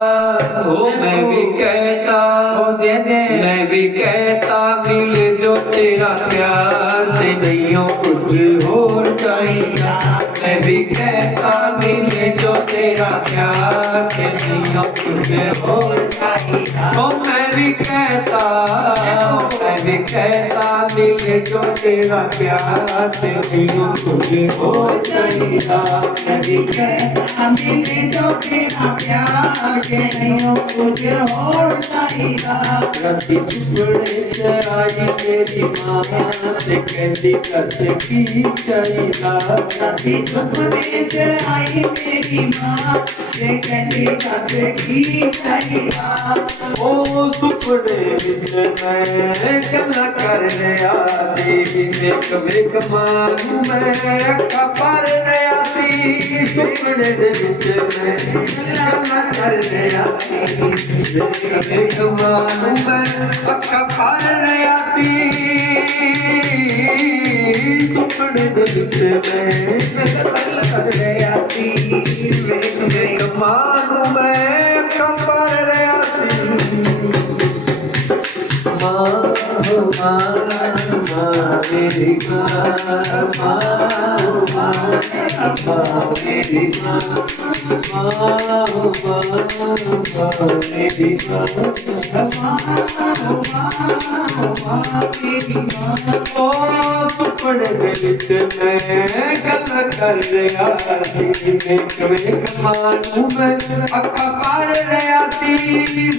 हो मैं भी कहता जय जय मैं भी कहता मिले जो तेरा प्यार ते नहीं हो कुछ और चाहिए। मैं भी कहता मिले जो तेरा प्यार ते नहीं हो कुछ और चाहिए। ओ मैं भी कहता मिले जो तेरा प्यार ते नहीं हो कुछ और चाहिए। मैं भी कहता मिले जो तेरा प्यार के नहीं हो कुछ और चाहिए। राती सुपने च आई तेरी मां ते कहती कस की चाहिए। राती सुपने च आई तेरी मां ते कहती कस की चाहिए। ओ सुपने विच मैं गल्ला कर रहा सी वेख वेख मानू मैं अखा भर रहा सी। सुपने दे विच मैं गल्ला कर रहा सी वेख वेख मानू मैं अखा भर रहा सी। सुपने दे विच मैं गल्ला कर रहा सी वेख वेख मानू मैं अखा भर रहा सी। मेरी सुपने दे विच मैं गल्ला कर रहा सी वेख वेख मानू मैं अखा भर रहा सी।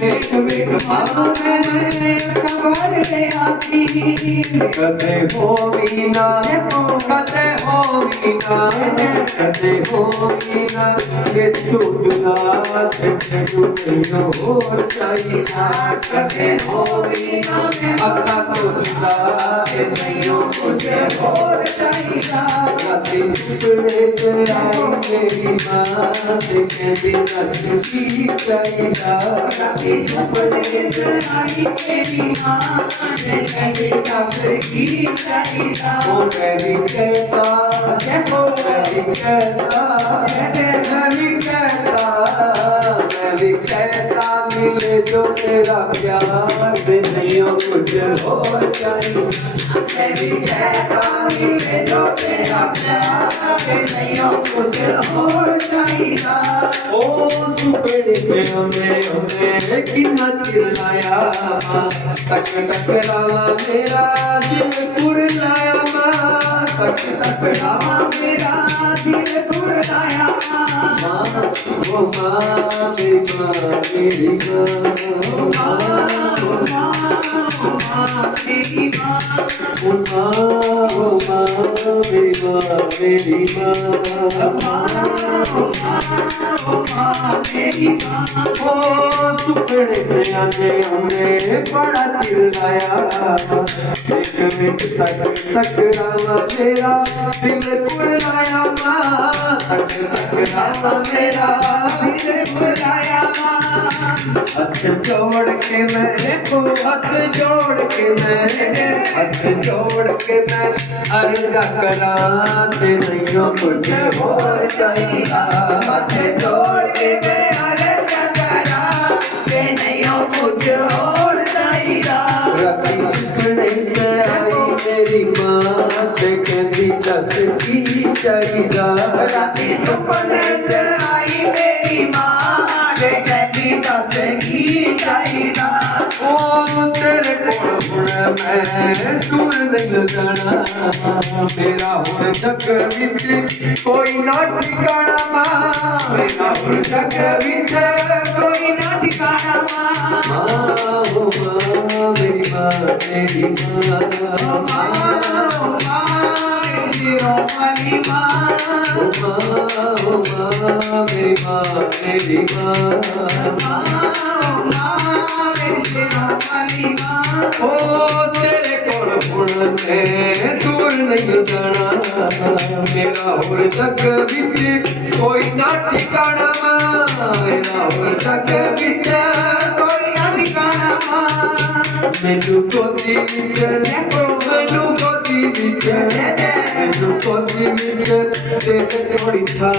वेख वेख मानू मैं अखा भर रहा सी। कदे होवी ना कदे होवी ना कदे होवी ना ये तू जुदा ते नहीं होर चाहिए। कदे होवी ना अखा तो जुदा ते नहीं कुछ और चाहिए। राती सुपने च आई मेरी मां ते कहती कस की चाहिए। राती सुपने च आई तेरी मां ते कहती कस की चाहिए। ओ मैं भी कहता मिले जो तेरा प्यार ते नहीं हो कुछ और चाहिए। मैं भी कहता मिले जो तेरा प्यार के नहीं हो कुछ और चाहिए। ओ सुपने में हमें कितना चिल्लाया तक टकरावा मेरा दिल कुरलाया तक टकरावा मेरा दिल घुराया। ओ माँ मेरी सुपने में आने हमने बड़ा चिल्लाया एक मिनट तक टकरावा मेरा दिल कुरलाया तक टकरावा मेरा दिल घुराया। हाथ जोड़ के मैं हाथ जोड़ के मैं हाथ जोड़ के मैं अर्जा करा ते नहीं हो कुछ और चाहिए। हाथ जोड़ के मैं अर्जा करा के नहीं हो कुछ और चाहिए। राती सुपने च आई मेरी मां ते कहती दस की चाहिए। राती सुपने च आई मेरी मां ते कहती दस की चाहिए। ओ तेरे कोल हुण मैं दूर नहीं जाना मेरा हुण जग विच कोई ना ठिकाना मेरा हुण जग विच कोई ना ठिकाना। मेरी माँ मेरी तेरे कोल हुण मैं दूर नहीं जाना मेरा हुण जग विच कोई ना ठिकाना मेरा हुण जग विच कोई ना ठिकाना। मैनू गोदी विच मैनू गोदी विच मैनू गोदी विच तेरे थोड़ी था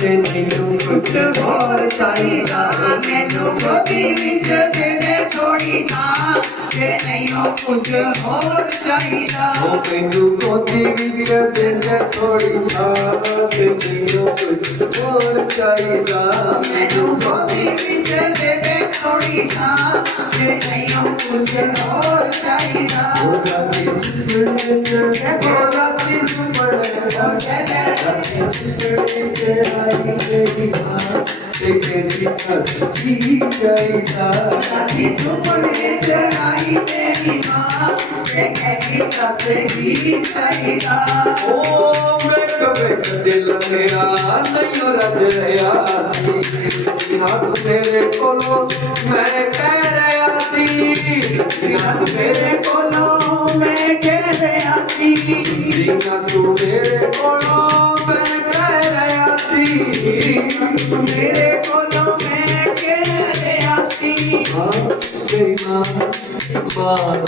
ते नहीं कुछ और चाहिए। मैनू ਵਿੱਚ ਦੇ ਦੇ ਥੋੜੀ ਥਾਂ ਕਿ ਨਹੀਂ ਕੁਝ ਹੋਰ ਚਾਹੀਦਾ ਉਹ ਮੈਨੂੰ ਗੋਦੀ ਵਿੱਚ ਦੇ ਦੇ ਥੋੜੀ ਥਾਂ ਤੇ ਮੈਨੂੰ ਕੁਝ ਹੋਰ ਚਾਹੀਦਾ ਮੈਨੂੰ ਗੋਦੀ ਵਿੱਚ ਦੇ ਦੇ ਥੋੜੀ ਥਾਂ ਕਿ ਨਹੀਂ ਕੁਝ ਹੋਰ ਚਾਹੀਦਾ ਉਹਦਾ ਕਿਸਮਤ ਤੇ ਬੋਲਾ ਕਿਸਮਤ ਤੇ ਆਈ ਮੇਰੀ ਮਾਂ ਤੇ ਕਹਿੰਦੀ ਕੀ ਚਾਹੀਦਾ ਸਾਡੀ ਝੁੰਮਣੇ ਚੜਾਈ ਤੇਰੀ ਮਾਂ ਤੇ ਕਹਿੰਦੀ ਕੀ ਚਾਹੀਦਾ ਓ ਮੈਂ ਕਵੇ ਦਿਲ ਮੇਰਾ ਨਹੀਂ ਰੱਜ ਰਿਹਾ ਸੀ ਨਾ ਤੂੰ ਮੇਰੇ ਕੋਲੋਂ ਮੈਂ ਕਹਿ ਰਿਹਾ ਸੀ ਨਾ ਤੂੰ ਮੇਰੇ ਕੋਲੋਂ ਮੈਂ ਕਹਿ ਰਿਹਾ ਸੀ ਨਾ ਤੂੰ ਮੇਰੇ ਕੋਲੋਂ ਮੈਂ ਕਹਿ ਰਿਹਾ ਸੀ ਮੇਰੇ ਕੋਲੋਂ ਮੈਂ ਕਹਿ ਰਿਹਾ ਸੀ ਮੇਰੀ ਮਾਂ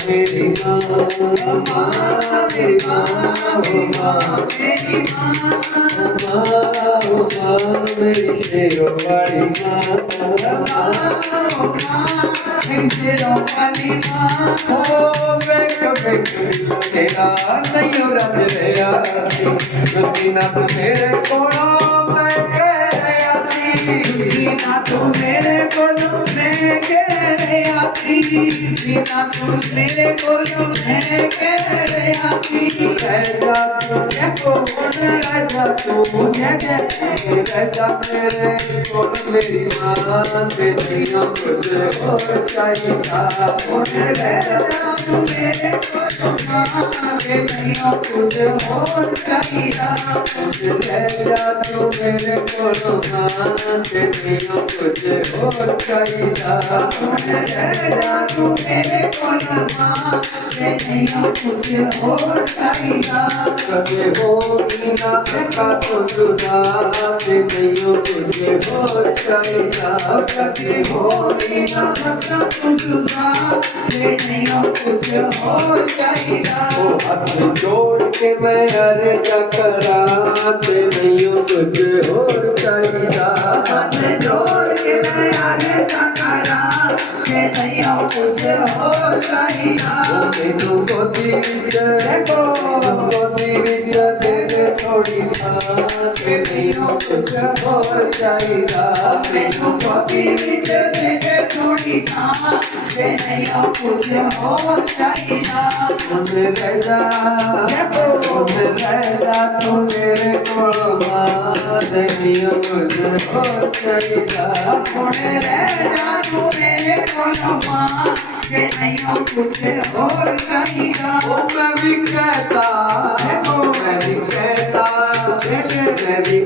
ਮੇਰੀ ਮਾਂ ਮੇਰੀ ਮਾਂ ਮੇਰੀ ਮਾਂ ਮੇਰੀ ਮਾਂ ਮੇਰੀ ਸ਼ੇਰੋ ਵਾਲੀ ਮਾਂ ਮੇਰੀ ਸ਼ੇਰੋ ਵਾਲੀ ਮਾਂ ਓ ਵੇਖ ਵੇਖ ਤੇਰਾ ਨਹੀਂ ਰੱਜ ਰਿਹਾ ਸੀ ਨਾ ਤੂੰ ਮੇਰੇ ਕੋਲੋਂ ਮੈਂ ਕਹਿ ਰਿਹਾ ਸੀ ਨਾ ਤੂੰ ਮੇਰੇ ਕੋਲੋਂ ਮੈਂ ਕਹਿ ਰਿਹਾ ਸੀ ਨਾ ਤੂੰ ਮੇਰੇ ਕੋਲੋਂ ਮੈਂ ਕਹਿ ਰਿਹਾ ਸੀ ਰਹਿ ਜਾ ਤੂੰ ਜੈ ਜੈ ਰਹਿ ਜਾ ਮੇਰੇ ਕੋਲ ਮੇਰੀ ਮਾਂ ਤੇ ਜੀਣਾ ਕੁਝ ਹੋਰ ਚਾਹੀਦਾ ਹੁਣ ਰਹਿ ਜਾ ਤੂੰ ਮੇਰੇ ਕੋਲੋਂ ਮਾਂ ਕੇ ਨਹੀਂ ਕੁਝ ਹੋਰ ਚਾਹੀਦਾ ਰਹਿ ਜਾ ਤੂੰ ਮੇਰੇ ਕੋਲ ਮਾਂ ਤੇ ਜੀਣਾ ਕੁਝ ਹੋਰ ਚਾਹੀਦਾ ਹੁਣ ਰਹਿ ਜਾ ਤੂੰ ਮੇਰੇ ਕੋਲੋਂ ਮਾਂ ਕੇ ਨਹੀਂ ਕੁਝ ਹੋਰ ਚਾਹੀਦਾ ਕਦੇ ਹੋਈ ਨਾ ਕਾ ਤੁਝਾ ਤੇ ਨਹੀਂ ਕੁਝ ਹੋਰ ਚਾਹੀਦਾ ਕਦੇ ਹੋਈ ਨਾ ਮਤਾ ਤੁਝਾ ਤੇ ਨਹੀਂ ਕੁਝ ਹੋਰ ਚਾਹੀਦਾ ਉਹ ਹੱਥ ਜੋੜ ਕੇ ਮੈਂ ਅਰਜ਼ ਕਰਾਂ ਤੇ ਨਹੀਂ ਕੁਝ ਹੋਰ ਚਾਹੀਦਾ ਹੱਥ ਜੋੜ ਕੇ ਮੈਂ ਅਰਜ਼ ਕਰਾਂ ਕਿ ਨਹੀਂ ਕੁਝ ਹੋਰ ਚਾਹੀਦਾ ਮੈਨੂੰ ਗੋਦੀ ਵਿੱਚ ਗੋਦੀ ਵਿੱਚ ਦੇ ਦੇ ਥੋੜੀ ਥਾਂ ਤੇ ਨਹੀਂ ਕੁਝ ਹੋਰ ਚਾਹੀਦਾ ਮੈਨੂੰ ਗੋਦੀ ਵਿੱਚ ਦੇ ਦੇ ਥੋੜੀ ਥਾਂ ਕਿ ਨਹੀਂ ਕੁਝ ਹੋਰ ਚਾਹੀਦਾ ਹੁਣ ਰਹਿ ਜਾ ਤੂੰ ਮੇਰੇ ਕੋਲ ਮਾਂ ਤੇ ਨਹੀਂ ਕੁਝ ਹੋਰ ਚਾਹੀਦਾ ਹੁਣ ਰਹਿ ਜਾ ਤੂੰ ਮੇਰੇ ਕੋਲੋਂ ਮਾਂ ਕਿ ਨਹੀਂ ਕੁਝ ਹੋਰ ਚਾਹੀਦਾ ਉਹ ਮੈਂ ਵੀ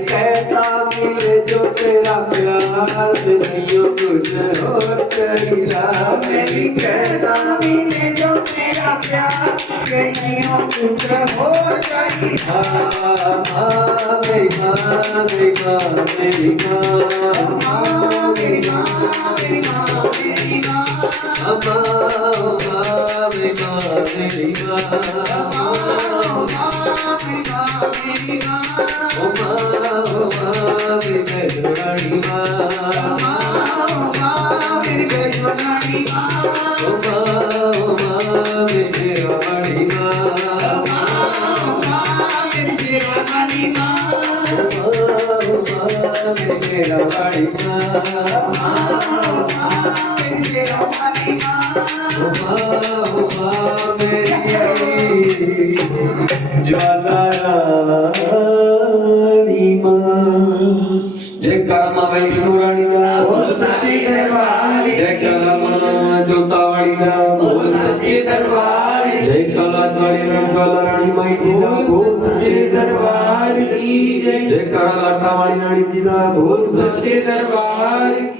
ਕਹਤਾ ਮਿਲੇ ਜੋ ਤੇਰਾ ਪਿਆਰ ਨਹੀਂ ਕੁਝ ਹੋਰ ਚਾਹੀਦਾ ਮੈਂ ਵੀ ਕਹਿਤਾ ਮਿਲੇ ਜੋ ਤੇਰਾ ਪਿਆਰ ਕਿ ਨਹੀਂ ਕੁਝ ਹੋਰ ਚਾਹੀਦਾ ਮੇਰੀ ਮਾਂ ਮੇਰੀ ਮਾਂ ਮੇਰੀ ਮਾਂ ਮੇਰੀ ਮਾਂ ਮੇਰੀ ਮਾਂ ਮੇਰੀ ਮਾਂ ਮੇਰੀ ਮਾਂ ਮੇਰੀ ਜੈ ਮਾਂ ਵੈਸ਼ਨੋ ਰਾਣੀ ਦਾ ਬੋਲ ਸੱਚੇ ਦਰਬਾਰ ਜੈ ਮਾਂ ਜੋਤਾ ਵਾਲੀ ਦਾ ਬੋਲ ਸੱਚੇ ਦਰਬਾਰ ਜੈ ਵਾਲੀ ਰਾਣੀ ਮਾਈ ਜੀ ਦਾ ਬੋਲ ਸੱਚੇ ਦਰਬਾਰ ਕੀ ਜੈ ਜੈ ਲਾਟਾ ਵਾਲੀ ਰਾਣੀ ਜੀ ਦਾ ਬੋਲ ਸੱਚੇ ਦਰਬਾਰ